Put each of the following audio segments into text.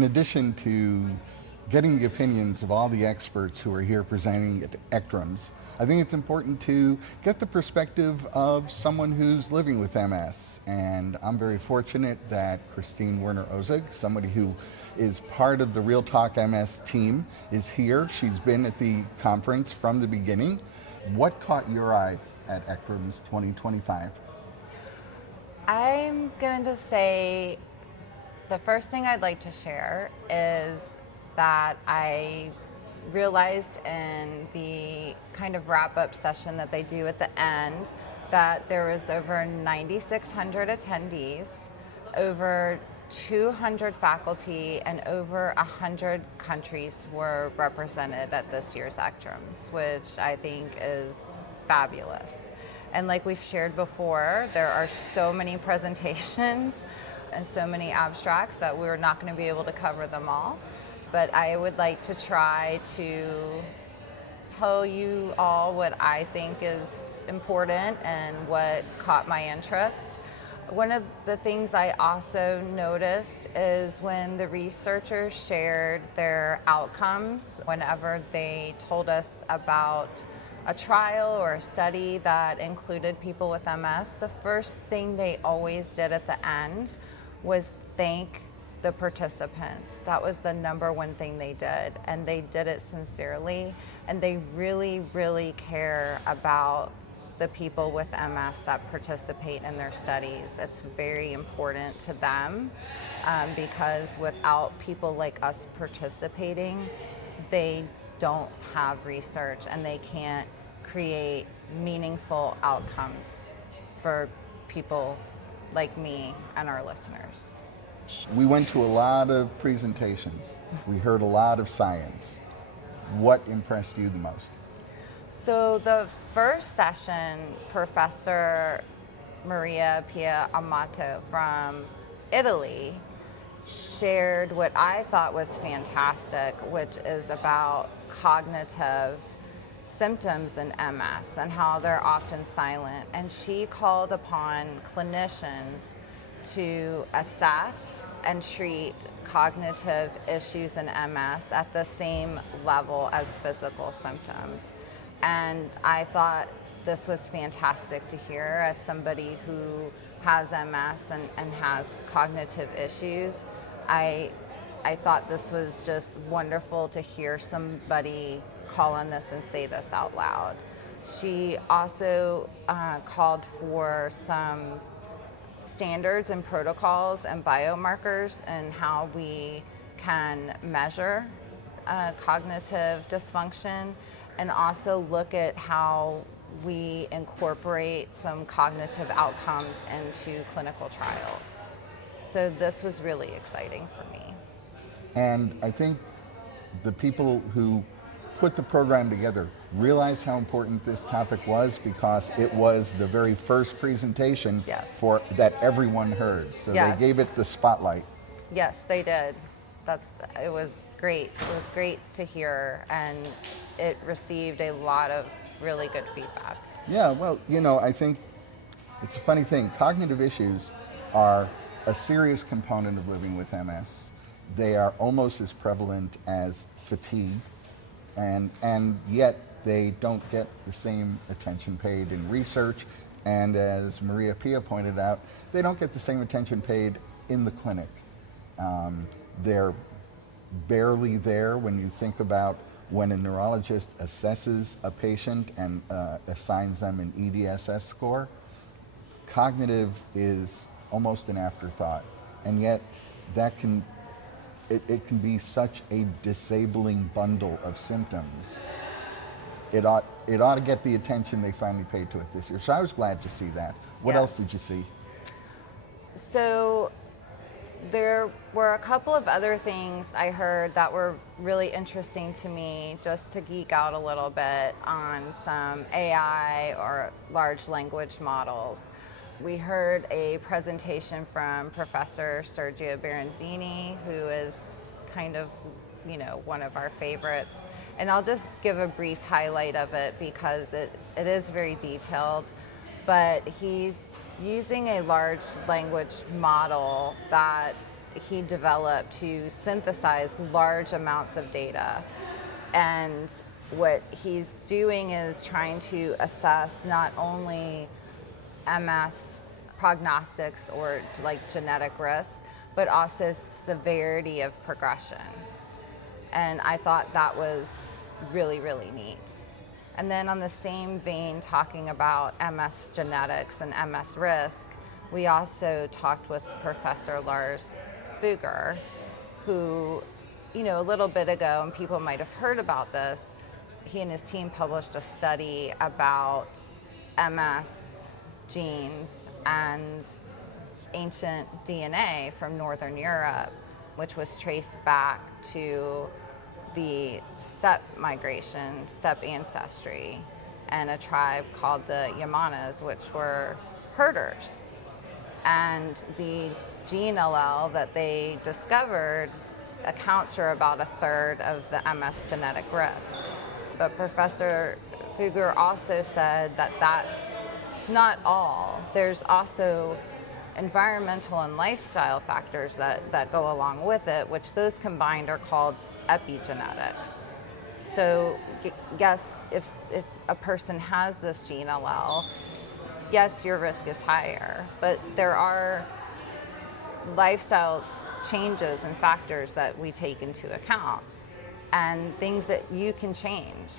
in addition to getting the opinions of all the experts who are here presenting at ECTRIMS, I think it's important to get the perspective of someone who's living with MS. And I'm very fortunate that Kristine Werner Ozug, somebody who is part of the Real Talk MS team, is here. She's been at the conference from the beginning. What caught your eye at ECTRIMS 2025? I'm going to say the first thing I'd like to share is that I realized in the kind of wrap-up session that they do at the end that there was over 9,600 attendees, over 200 faculty, and over 100 countries were represented at this year's ECTRIMS, which I think is fabulous. And like we've shared before, there are so many presentations and so many abstracts that we're not going to be able to cover them all. But I would like to try to tell you all what I think is important and what caught my interest. One of the things I also noticed is when the researchers shared their outcomes, whenever they told us about a trial or a study that included people with MS, the first thing they always did at the end was thank the participants. That was the number one thing they did, and they did it sincerely, and they really, really care about the people with MS that participate in their studies. It's very important to them because without people like us participating, they don't have research and they can't create meaningful outcomes for people like me and our listeners. We went to a lot of presentations. We heard a lot of science. What impressed you the most? So the first session, Professor Maria Pia Amato from Italy shared what I thought was fantastic, which is about cognitive symptoms in MS and how they're often silent. And she called upon clinicians to assess and treat cognitive issues in MS at the same level as physical symptoms. And I thought this was fantastic to hear as somebody who has MS and has cognitive issues. I thought this was just wonderful to hear somebody call on this and say this out loud. She also called for some standards and protocols and biomarkers and how we can measure cognitive dysfunction, and also look at how we incorporate some cognitive outcomes into clinical trials. So this was really exciting for me. And I think the people who put the program together realized how important this topic was because it was the very first presentation for that everyone heard. So they gave it the spotlight. Yes, they did. It was great. It was great to hear, and it received a lot of really good feedback. Yeah, well, I think it's a funny thing. Cognitive issues are a serious component of living with MS. They are almost as prevalent as fatigue, and yet they don't get the same attention paid in research, and as Maria Pia pointed out, they don't get the same attention paid in the clinic. They're barely there when you think about when a neurologist assesses a patient and assigns them an EDSS score. Cognitive is almost an afterthought, and yet that can be such a disabling bundle of symptoms. It ought to get the attention they finally paid to it this year. So I was glad to see that. What else did you see? So there were a couple of other things I heard that were really interesting to me, just to geek out a little bit on some AI or large language models. We heard a presentation from Professor Sergio Baronzini, who is kind of, one of our favorites. And I'll just give a brief highlight of it because it is very detailed, but he's using a large language model that he developed to synthesize large amounts of data. And what he's doing is trying to assess not only MS prognostics or like genetic risk, but also severity of progression. And I thought that was really, really neat. And then on the same vein, talking about MS genetics and MS risk, we also talked with Professor Lars Fugger, who, a little bit ago, and people might have heard about this, he and his team published a study about MS genes and ancient DNA from Northern Europe, which was traced back to the steppe migration, steppe ancestry, and a tribe called the Yamanas, which were herders. And the gene allele that they discovered accounts for about a third of the MS genetic risk. But Professor Fugger also said that that's not all. There's also environmental and lifestyle factors that go along with it, which those combined are called epigenetics. So yes, if a person has this gene allele, yes, your risk is higher, but there are lifestyle changes and factors that we take into account and things that you can change.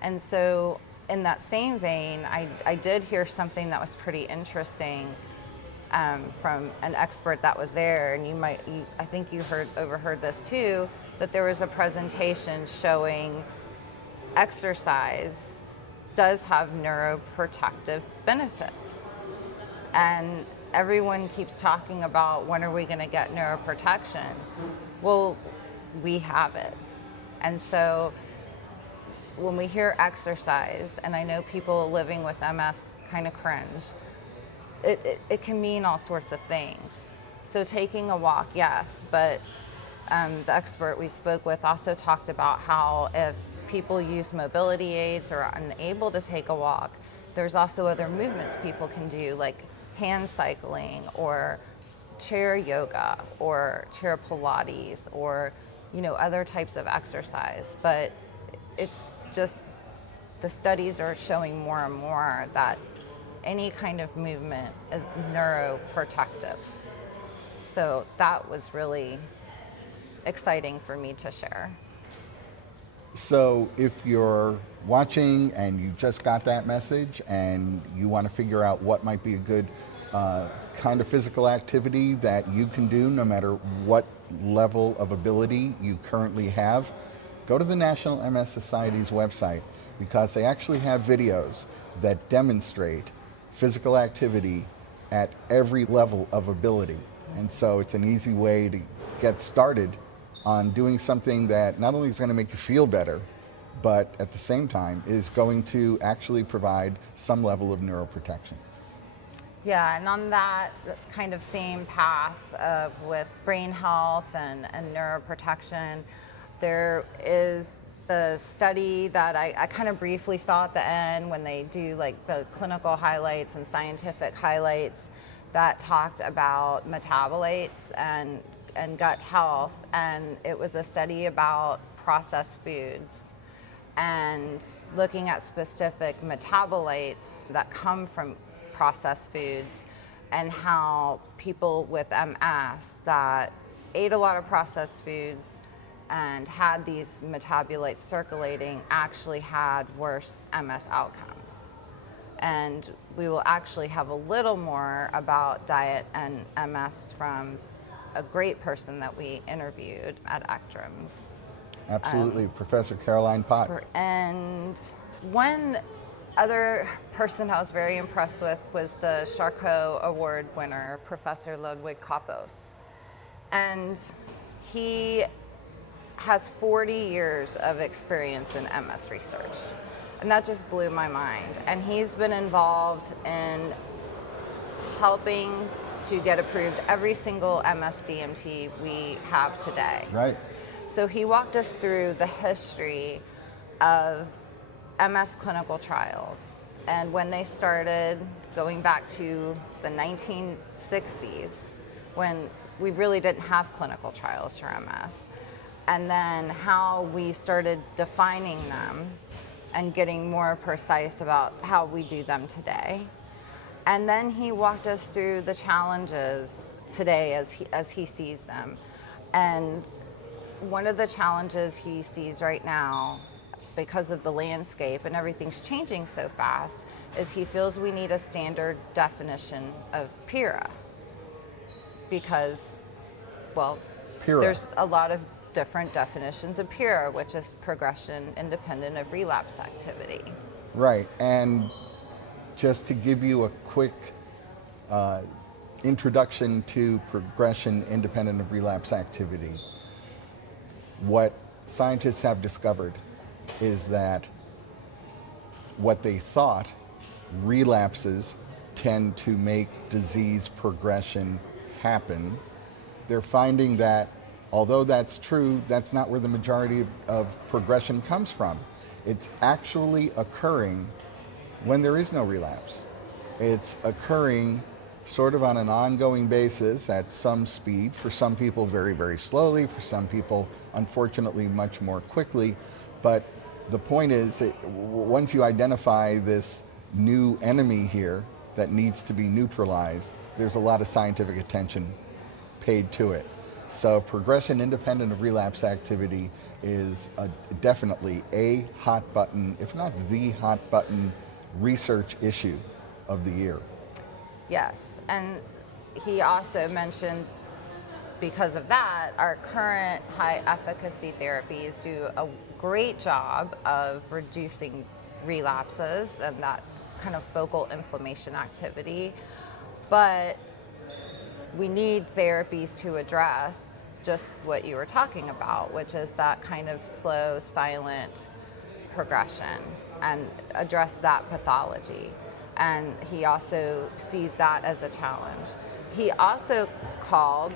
And so in that same vein, I did hear something that was pretty interesting from an expert that was there, and I think you overheard this too, that there was a presentation showing exercise does have neuroprotective benefits. And everyone keeps talking about when are we going to get neuroprotection? Well, we have it. And so when we hear exercise, and I know people living with MS kind of cringe, it can mean all sorts of things. So taking a walk, yes, but the expert we spoke with also talked about how if people use mobility aids or are unable to take a walk, there's also other movements people can do, like hand cycling or chair yoga or chair Pilates or other types of exercise. But it's just the studies are showing more and more that any kind of movement is neuroprotective. So that was really exciting for me to share. So if you're watching and you just got that message and you want to figure out what might be a good kind of physical activity that you can do no matter what level of ability you currently have, go to the National MS Society's website, because they actually have videos that demonstrate physical activity at every level of ability. And so it's an easy way to get started on doing something that not only is going to make you feel better, but at the same time is going to actually provide some level of neuroprotection. Yeah, and on that kind of same path with brain health and neuroprotection, there is the study that I kind of briefly saw at the end when they do like the clinical highlights and scientific highlights that talked about metabolites and gut health. And it was a study about processed foods and looking at specific metabolites that come from processed foods and how people with MS that ate a lot of processed foods and had these metabolites circulating actually had worse MS outcomes. And we will actually have a little more about diet and MS from a great person that we interviewed at ECTRIMS. Absolutely, Professor Caroline Pott. And one other person I was very impressed with was the Charcot Award winner, Professor Ludwig Kappos. And he has 40 years of experience in MS research. And that just blew my mind. And he's been involved in helping to get approved every single MS DMT we have today. Right. So he walked us through the history of MS clinical trials and when they started, going back to the 1960s, when we really didn't have clinical trials for MS. And then how we started defining them and getting more precise about how we do them today. And then he walked us through the challenges today as he sees them. And one of the challenges he sees right now, because of the landscape and everything's changing so fast, is he feels we need a standard definition of PIRA. Because, well, PIRA. there's a lot of different definitions of PIRA, which is progression independent of relapse activity. Right, and just to give you a quick introduction to progression independent of relapse activity, what scientists have discovered is that what they thought relapses tend to make disease progression happen. They're finding that although that's true, that's not where the majority of progression comes from. It's actually occurring when there is no relapse. It's occurring sort of on an ongoing basis at some speed, for some people very, very slowly, for some people unfortunately much more quickly. But the point is that once you identify this new enemy here that needs to be neutralized, there's a lot of scientific attention paid to it. So progression independent of relapse activity is definitely a hot button, if not the hot button, research issue of the year. Yes, and he also mentioned, because of that, our current high efficacy therapies do a great job of reducing relapses and that kind of focal inflammation activity, but we need therapies to address just what you were talking about, which is that kind of slow, silent progression, and address that pathology. And he also sees that as a challenge. He also called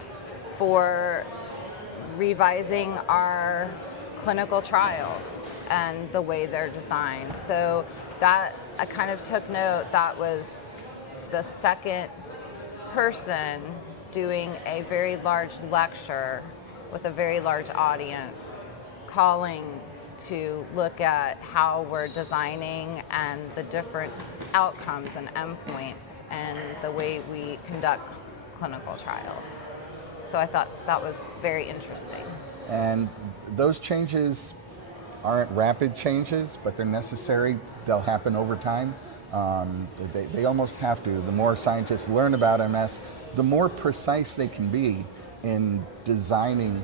for revising our clinical trials and the way they're designed. So that, I kind of took note, that was the second person doing a very large lecture with a very large audience, calling to look at how we're designing and the different outcomes and endpoints and the way we conduct clinical trials. So I thought that was very interesting. And those changes aren't rapid changes, but they're necessary. They'll happen over time. They almost have to. The more scientists learn about MS, the more precise they can be in designing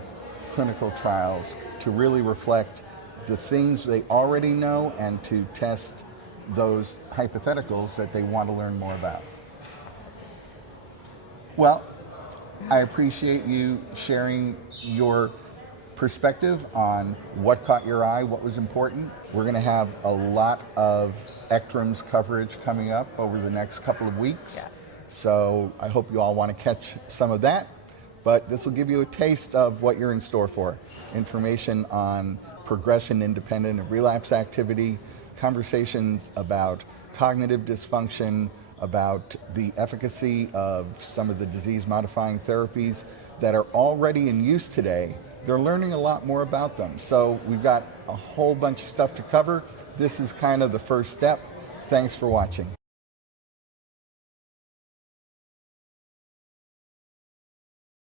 clinical trials to really reflect the things they already know and to test those hypotheticals that they want to learn more about. Well, I appreciate you sharing your perspective on what caught your eye, what was important. We're going to have a lot of ECTRIMS coverage coming up over the next couple of weeks. Yes. So I hope you all want to catch some of that. But this will give you a taste of what you're in store for. Information on progression independent of relapse activity, conversations about cognitive dysfunction, about the efficacy of some of the disease-modifying therapies that are already in use today. They're learning a lot more about them. So we've got a whole bunch of stuff to cover. This is kind of the first step. Thanks for watching.